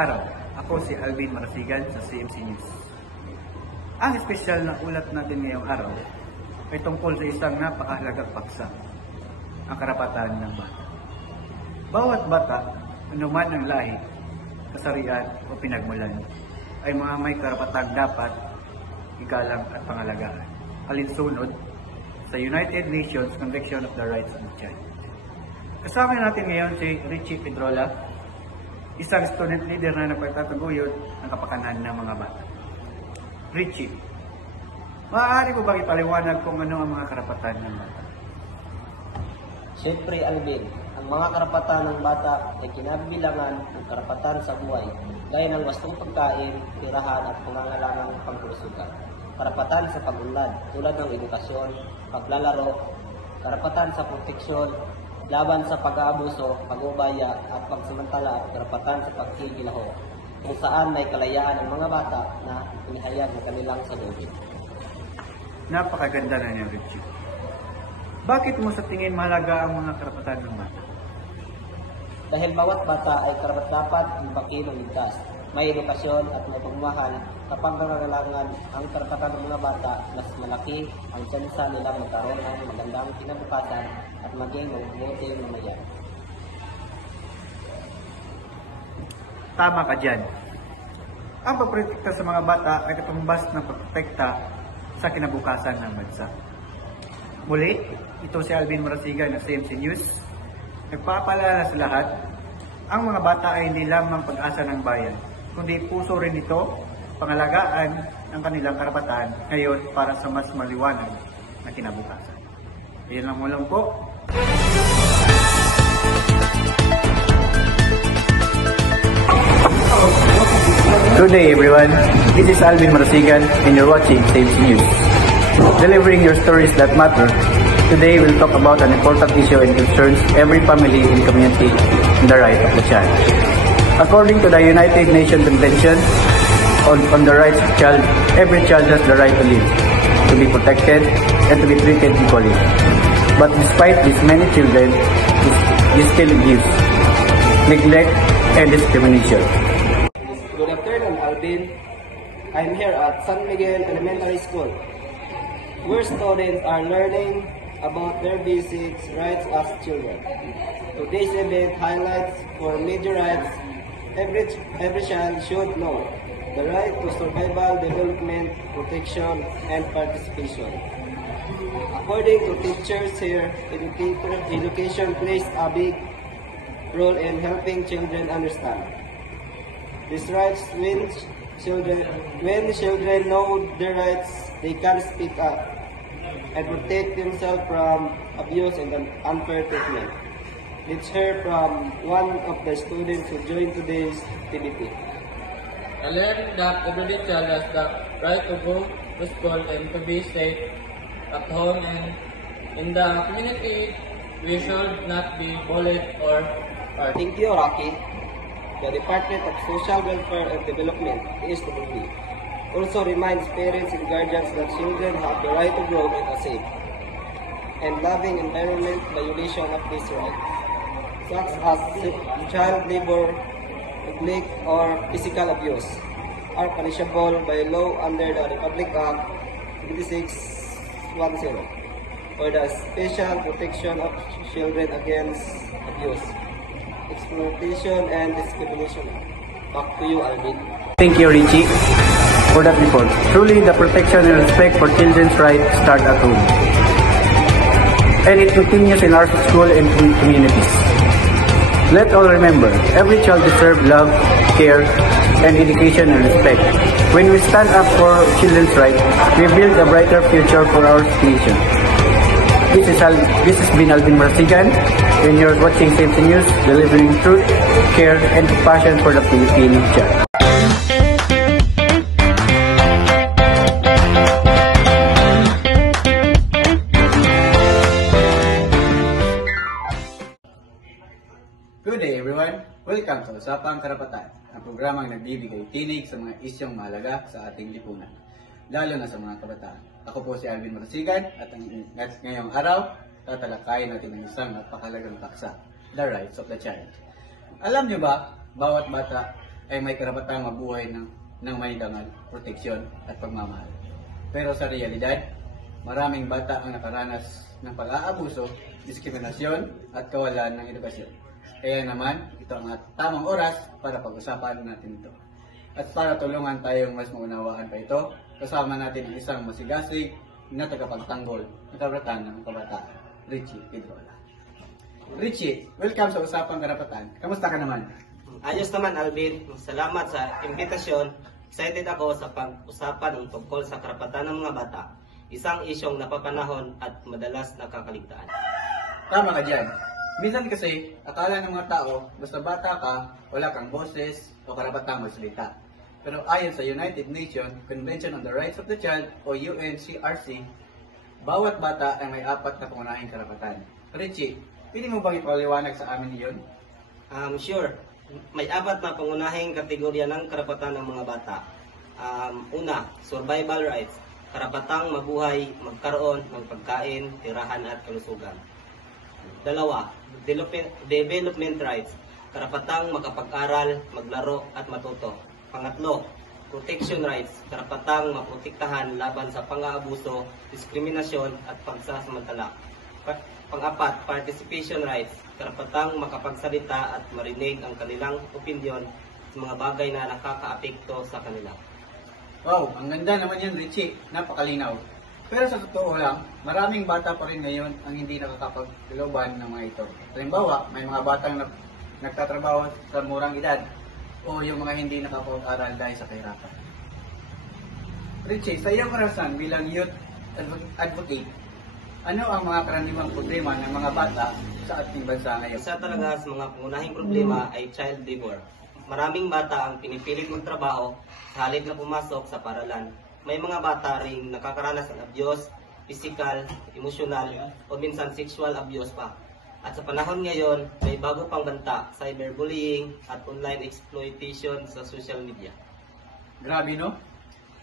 araw. Ako si Alvin Marasigan sa CMC News. Ang espesyal na ulat natin ngayong araw ay tungkol sa isang napakahalagang paksa, ang karapatan ng bata. Bawat bata, anuman ang lahi, kasarian o pinagmulan, ay mga may karapatang dapat igalang at pangalagaan. Alinsunod sa United Nations Convention of the Rights of the Child. Kasama natin ngayon si Richie Pedrola, isang student leader na nagpagtataguyod ng kapakanan ng mga bata. Richie, maaari mo bang ipaliwanag kung ano ang mga karapatan ng bata? Siyempre, Alvin, ang mga karapatan ng bata ay kinabilangan ng karapatan sa buhay, gaya ng wastong pagkain, tirahan at pangangailangan ng pangkulusugan. Karapatan sa pag-unlad tulad ng edukasyon, paglalaro, karapatan sa proteksyon, laban sa pag-aabuso, pag-ubaya at pagsamantala at karapatan sa pagkikilaho, kung saan may kalayaan ng mga bata na inihayag ng kanilang saloobin. Napakaganda na niya, Richie. Bakit mo sa tingin mahalaga ang mga karapatan ng bata? Dahil bawat bata ay karapat-dapat imbaki ng ligtas, may edukasyon at may pagmamahal. Kapag nangangailangan ang karapatan ng mga bata, mas malaki ang tsansa nilang magkaroon ng magandang kinabukasan at maging mabuting mamayan. Tama ka dyan. Ang pagprotekta sa mga bata ay katumbas ng pagprotekta sa kinabukasan ng bansa. Muli, ito si Alvin Marasigan ng CMC News. Nagpapaalala sa lahat, ang mga bata ay hindi lamang pag-asa ng bayan, kundi puso rin ito, pangalagaan ang kanilang karapatan ngayon para sa mas maliwanag na kinabukasan. Iyan lang mula po. Good day everyone, this is Alvin Marasigan and you're watching CMC News. Delivering your stories that matter. Today we'll talk about an important issue and concerns every family and community in the right of the child. According to the United Nations Convention on the Rights of the Child, every child has the right to live, to be protected, and to be treated equally. But despite this, many children still abuse, neglect, and discrimination. Good afternoon, Alvin. I'm here at San Miguel Elementary School, where students are learning about their basic rights as children. Today's event highlights four major rights every child should know: the right to survival, development, protection, and participation. According to teachers here, education plays a big role in helping children understand these rights. When children know their rights, they can speak up and protect themselves from abuse and unfair treatment. Let's hear from one of the students who joined today's activity. I learned that every child has the right to go to school and to be safe at home and in the community. We should not be bullied or hurt. Thank you, Rocky. The Department of Social Welfare and Development is to be. Also reminds parents and guardians that children have the right to grow in a safe and loving environment. Violation of this right, such as child labor, neglect, or physical abuse, are punishable by law under the Republic Act 2610 for the special protection of children against abuse, exploitation, and discrimination. Back to you, Alvin. Thank you, Richie, for that report. Truly, the protection and respect for children's rights start at home. And it continues in our school and communities. Let all remember, every child deserves love, care, and education and respect. When we stand up for children's rights, we build a brighter future for our nation. This has been Alvin Marasigan, and you're watching CMC News, delivering truth, care, and passion for the Philippine child. Good day everyone! Welcome sa Usapang Karapatan, ang programang nagbibigay tinig sa mga isyong mahalaga sa ating lipunan, lalo na sa mga kabataan. Ako po si Alvin Marasigan at ngayong araw, tatalakayin natin ang isang napakahalagang paksa, the rights of the child. Alam niyo ba, bawat bata ay may karapatang mabuhay ng may dangal, proteksyon at pagmamahal. Pero sa realidad, maraming bata ang nakaranas ng pag-aabuso, diskriminasyon at kawalan ng edukasyon. Kaya naman, ito ang tamang oras para pag-usapan natin ito. At para tulungan tayong mas maunawaan pa ito, kasama natin ang isang masigasig na tagapagtanggol ng karapatan ng kabataan, Richie Pedrola. Richie, welcome sa Usapang Karapatan. Kamusta ka naman? Ayos naman, Alvin. Salamat sa imbitasyon. Excited ako sa pag-usapan tungkol sa karapatan ng mga bata. Isang isyong napapanahon at madalas nakakaligtaan. Tama ka dyan. Minsan kasi, akala ng mga tao, basta bata ka, wala kang boses o karapatang magsalita. Pero ayon sa United Nations Convention on the Rights of the Child o UNCRC, bawat bata ay may 4 na pangunahing karapatan. Richie, pwede mo bang ipaliwanag sa amin iyon? Sure. May 4 na pangunahing kategorya ng karapatan ng mga bata. Una, survival rights. Karapatang mabuhay, magkaroon ng pagkain, tirahan at kalusugan. 2, development rights. Karapatang makapag-aral, maglaro at matuto. 3, protection rights. Karapatang maprotektahan laban sa pang-aabuso, diskriminasyon at pagsasamantala. 4, participation rights. Karapatang makapagsalita at marinig ang kanilang opinyon sa mga bagay na nakakaapekto sa kanila. Wow, ang ganda naman yan, Richie. Napakalinaw. Pero sa totoo lang, maraming bata pa rin ngayon ang hindi nakakapagloban ng mga ito. Halimbawa, may mga batang nagtatrabaho sa murang edad o yung mga hindi nakapag-aral dahil sa kahirapan. Richie, sa iyong karanasan bilang youth advocate, ano ang mga karaniwang problema ng mga bata sa ating bansa ngayon? Isa talaga sa mga pangunahing problema ay child labor. Maraming bata ang pinipilit magtrabaho sa halip na pumasok sa paralan. May mga bata ring nakakaranas ng abuse, physical, emosyonal, o minsan sexual abuse pa. At sa panahon ngayon, may bago pang banta, cyberbullying at online exploitation sa social media. Grabe, no?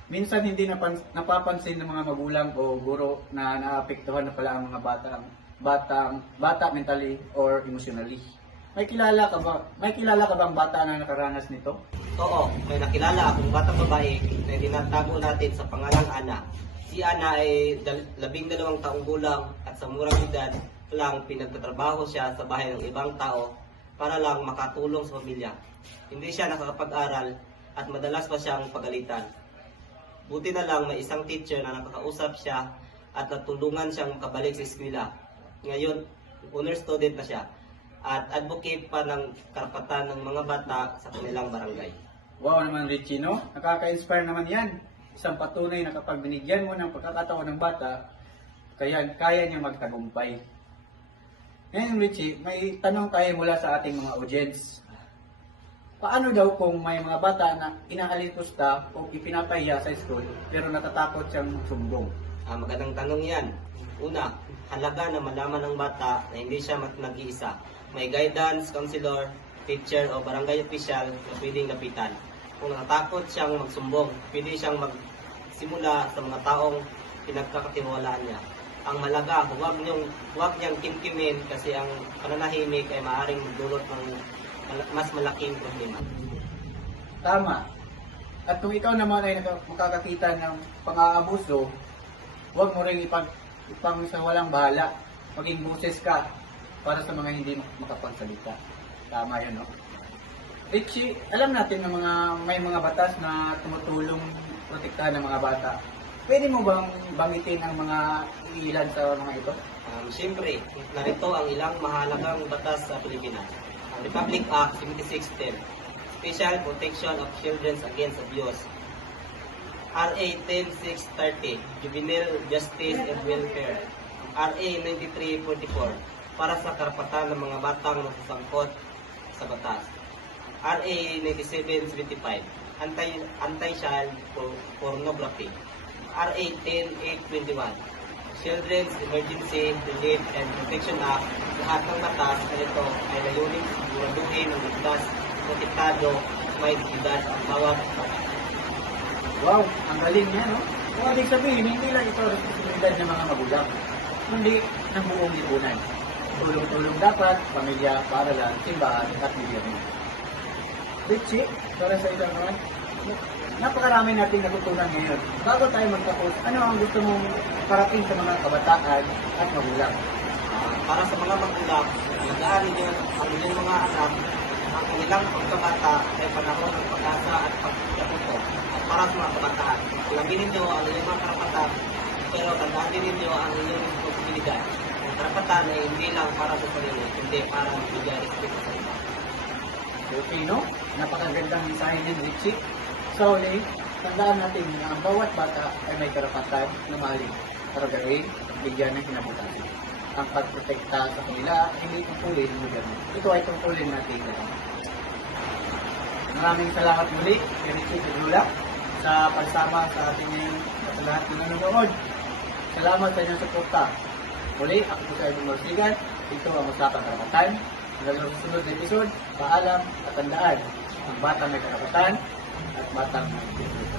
Minsan hindi napapansin ng mga magulang o guro na naapektuhan na pala ang mga bata mentally or emotionally. May kilala ka bang bata na nakaranas nito? Oo, may nakilala akong batang babae na tinatago natin sa pangalang Ana. Si Ana ay 12 taong gulang at sa murang edad lang pinagtatrabaho siya sa bahay ng ibang tao para lang makatulong sa pamilya. Hindi siya nakakapag-aral at madalas pa siyang pagalitan. Buti na lang may isang teacher na nakakausap siya at natulungan siyang makabalik sa eskwela. Ngayon, honor student na siya at advocate pa ng karapatan ng mga bata sa kanilang barangay. Wow naman, Richie, no? Nakaka-inspire naman yan. Isang patunay na kapag binigyan mo ng pagkakataon ng bata, kaya niya magtagumpay. Ngayon, Richie, may tanong tayo mula sa ating mga audience. Paano daw kung may mga bata na inaalipusta o ipinapahiya sa school pero natatakot siyang sumbong? Magandang tanong yan. Una, halaga na malaman ng bata na hindi siya nag-iisa. May guidance, counselor, teacher o barangay official na pwedeng lapitan. Kung natatakot siyang magsumbong, pwede siyang magsimula sa mga taong pinagkakatiwalaan niya. Ang malaga, huwag niyang kimkimin kasi ang pananahimik ay maaaring magdulot ng mas malaking problema. Tama. At kung ikaw naman ay makakakita ng pang-aabuso, huwag mo rin ipang sa walang bahala. Maging boses ka para sa mga hindi makapagsalita. Tama yun, no? Richie, alam natin na may mga batas na tumutulong protektahan ng mga bata. Pwede mo bang bangitin ang mga ilan sa mga ito? Siyempre, narito ang ilang mahalagang batas sa Pilipinas. Ang Republic Act 7610, Special Protection of Children Against Abuse. RA 10630, Juvenile Justice and Welfare. RA 9344, para sa karapatan ng mga batang nasasangkot sa batas. RA 9775, Anti-Child Pornography. RA 10821, Children's Emergency Relief and Protection Act. Lahat ng batas na ito ay layunin siguraduhin ng ligtas, protektado, may dignidad ang bawat bata. Wow, ang galing niya, no? Kung ibig sabihin, hindi lang ito responsibilidad ng mga magulang, kundi ng buong lipunan. Tulong-tulong dapat, pamilya, paaralan, simbahan, at gobyerno. Richie, para sa ilang naman. Napakarami nating natutunan ngayon. Bago tayo magtapos, ano ang gusto mong parating sa mga kabataan at magulang? Para sa mga magulang, alagaan ninyo ang inyong mga anak, ang kanilang pagkabata ay panahon ng pag-asa at pagkatuto. At para sa mga kabataan, alangin ninyo ang inyong mga karapatan, pero tandaan din ninyo ang inyong responsibilidad. Ang karapatan ay hindi lang para sa sarili, kundi para magbigay respeto sa iba. Okay, no? Napakagandang mensahe din, Richie. So, Lee, tandaan natin na ang bawat bata ay may karapatan na mahalin, karagain, at bigyan ng kinabukasan. Ang pagprotekta sa kanila, hindi tungkulin mo ganun. Ito ay tungkulin natin lahat. Maraming salamat muli, kay Richie Pedrula, sa pagsama sa ating ngayon at sa lahat ng nanonood. Salamat sa inyong suporta. Muli, ako po sa Edwin Marsigan. Ito ang Usapang Karapatan. Hanggang sa susunod na episode, paalam at tandaan, ang batang may karapatan at batang may karapatan.